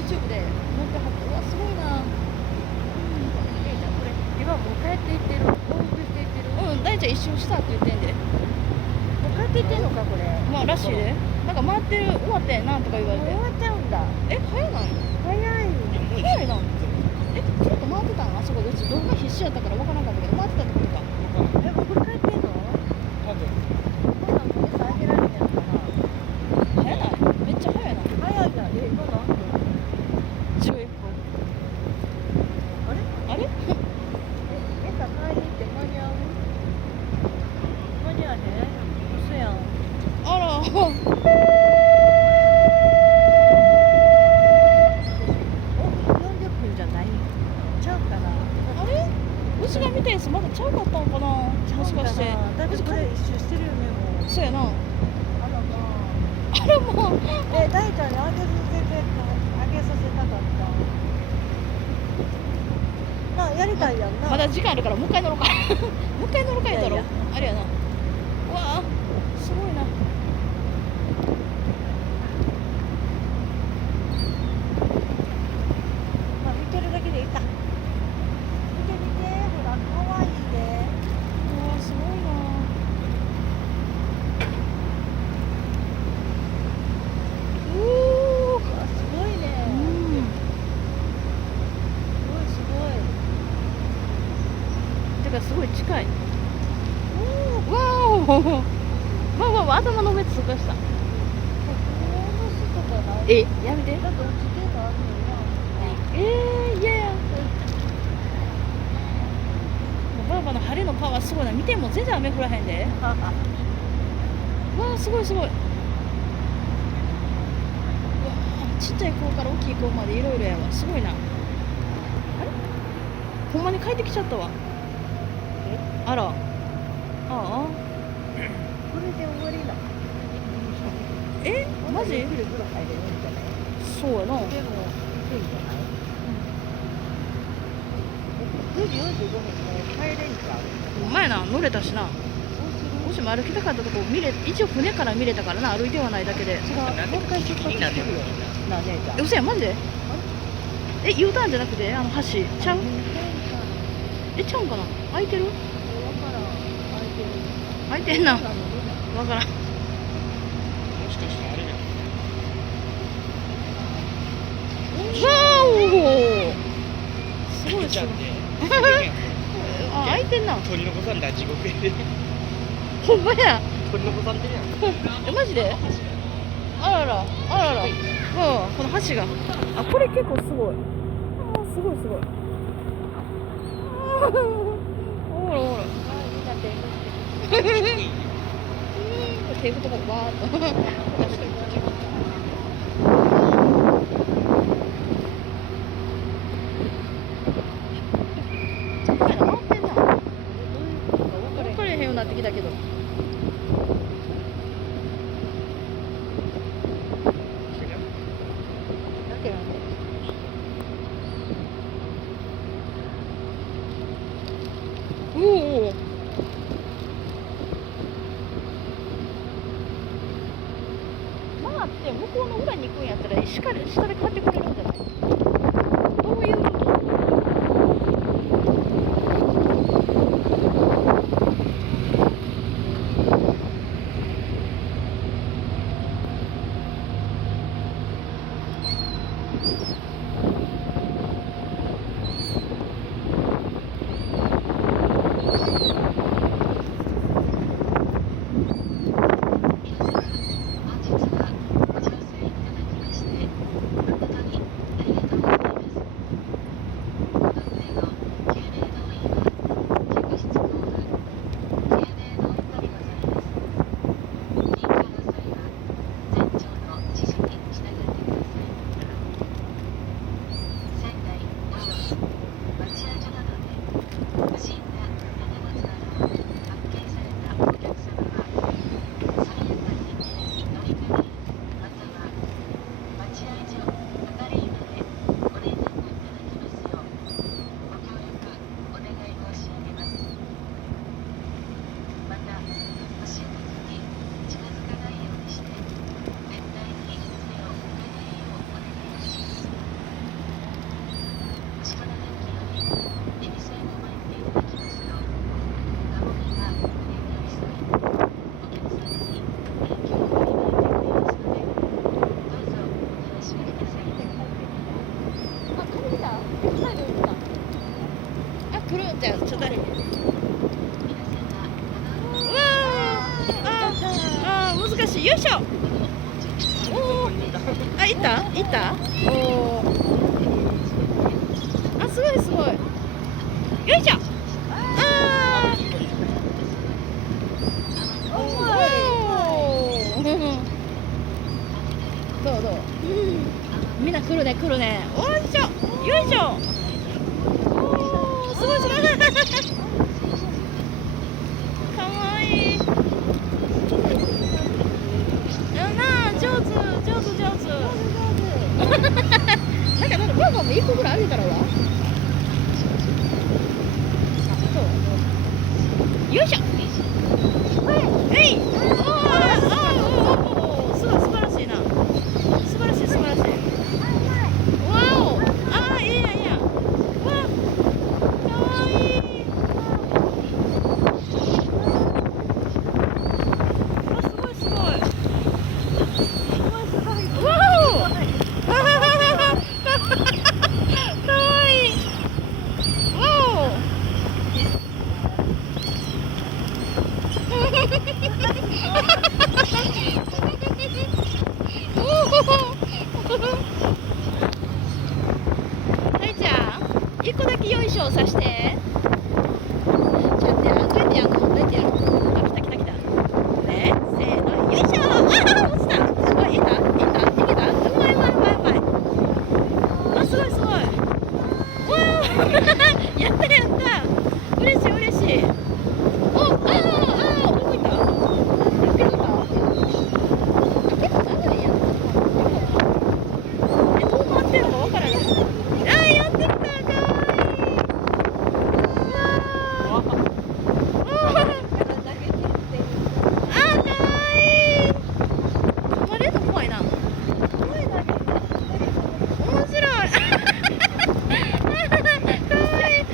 YouTube で乗ってはって、うわすごいな。いいじゃんこれ今もう帰っていってる往復していってるもう大ちゃん一周したって言ってんで。帰っていってんのかこれまあらしいで。なんか回ってる終わってんなとか言われて。もう終わっちゃうんだえ早ない？早い早いな。ちょっと回ってたん？あそこでうち動画必死やったから分からなかったけど回ってたってことか。えもうこれ帰ってんの多分まだもう餌あげられてんのかな早ない？めっちゃ早いな。早いじゃん今何分11分。あれあれ？餌買いに行って間に合う間に合わへん嘘やんあら。 40分じゃないちゃうかなあれ？うちが見たやつまだちゃうかったんかな。もしかして。だってこれ一周してるよねもうそうやな。あらまあれもう。あ大ちゃんにあげさせたかったなあやりたいやんなまだ時間あるからもう一回乗ろうか。もう一回乗ろうか言うだろ。いやいやあれやな。うわあすごいな。まあ見てるだけでいいか見て見てほらかわいいでうわすごいな。おお。うわすごいねすごいてかすごい近い。わお。わあわあわあ頭の上通過した。えやめて。だって落ちてたあるいやいや。もうバーバの晴れのパワーすごいな。見ても全然雨降らへんで。のなわあすごいすごい。うわあちっちゃい子から大きい子までいろいろやわ。すごいな。あれほんまに帰ってきちゃったわ。あら。ああ。これで終わりだえマジ？ゆっくり風呂入れるんじゃないそうやな。でもいいんじゃない9時45分も帰れんかうまいな乗れたしな。そうするもしも歩きたかったとこ一応船から見れたからな。歩いてはないだけで。違うもう一回出発してるよなあ姉ちゃん嘘やマジで。U ターンじゃなくてあの橋ちゃう？ちゃうんかな。開いてる？わからん空いてる開いてんな。わのからん。もしかしてあれがわおすごいすごい。ちゃってあ開いてんな。取り残さんだ地獄へでほんまや。取り残されてるやんマジで？あららあらら。この橋が。あこれ結構すごい。すごいすごい。ほらほら。みんな手手振とこわーっと。確かに。ちょっと回ってんな。分かれへんようになってきたけど。だけどねおお。回って向こうの裏に行くんやったら下で買ってくれるんじゃない？どういうルート？本日はご乗船いただきまして誠にあ、来るんじゃん。ちょっと。うわあ、難しい。よいしょ。おお。あ、いた？いた？おお。あ、すごいすごい。よいしょ。ああ。おお。どうどう？みんな来るね来るね。おいしょ。よいしょ。おお、すごいすごい。かわいい。なあ、上手上手上手。なんかママも1個ぐらいあげたらわ。よいしょ。はい。おお、すごい素晴らしいな。素晴らしい素晴らしい。わお。ああ、いいやいいや。わあ、かわいい。わ、すごいすごい。わお。かわいい。わお。はいちゃん、1個だけよいしょさして。ちょっとやどうやってやんの？どうやってやるの？あ、来た来た来た。ね、せーの、よいしょ。ああ、落ちた。あ、いけた？うまいうまいうまいうまい。あ、すごいすごい。わあ、やったやった。嬉しい嬉しい。お、どこ行った？ピロタ？結構長いやん。どう回ってるのかわからない。あ、やってきた。かわいい。わあ、かわいい。止まれるの怖いな。面白い。かわいい。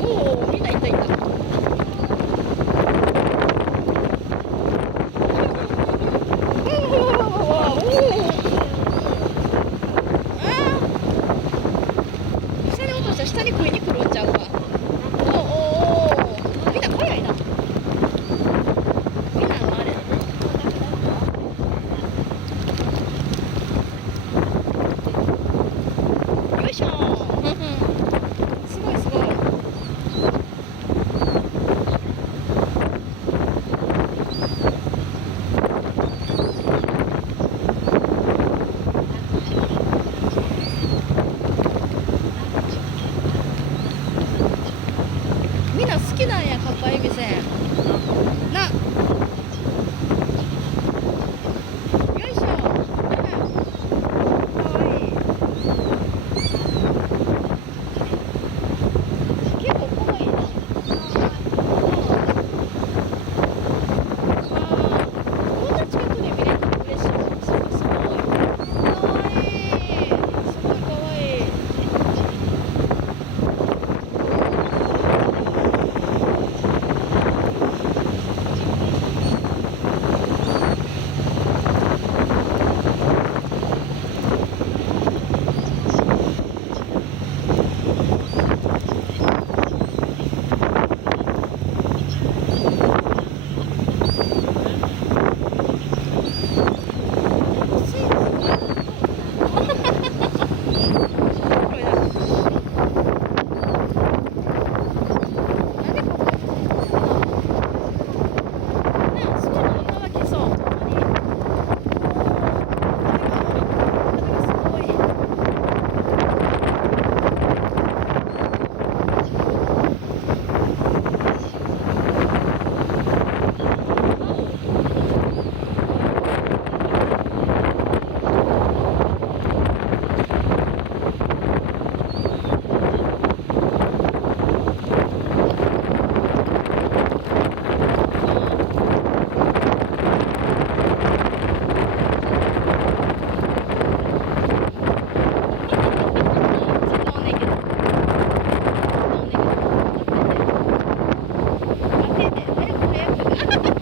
おお、みんないたいた。下に落としたら下に食いに来るんちゃうか。おお、みんな早いな。みんなあれ。よいしょ。すごいすごい。みんな好きなんや、かっぱえびせん。な。よいしょ。かわいい。結構かわいいな。こんな近くで見れるの嬉しい。すごいすごい。かわいい。すごいかわいい。待ってて、早く早く。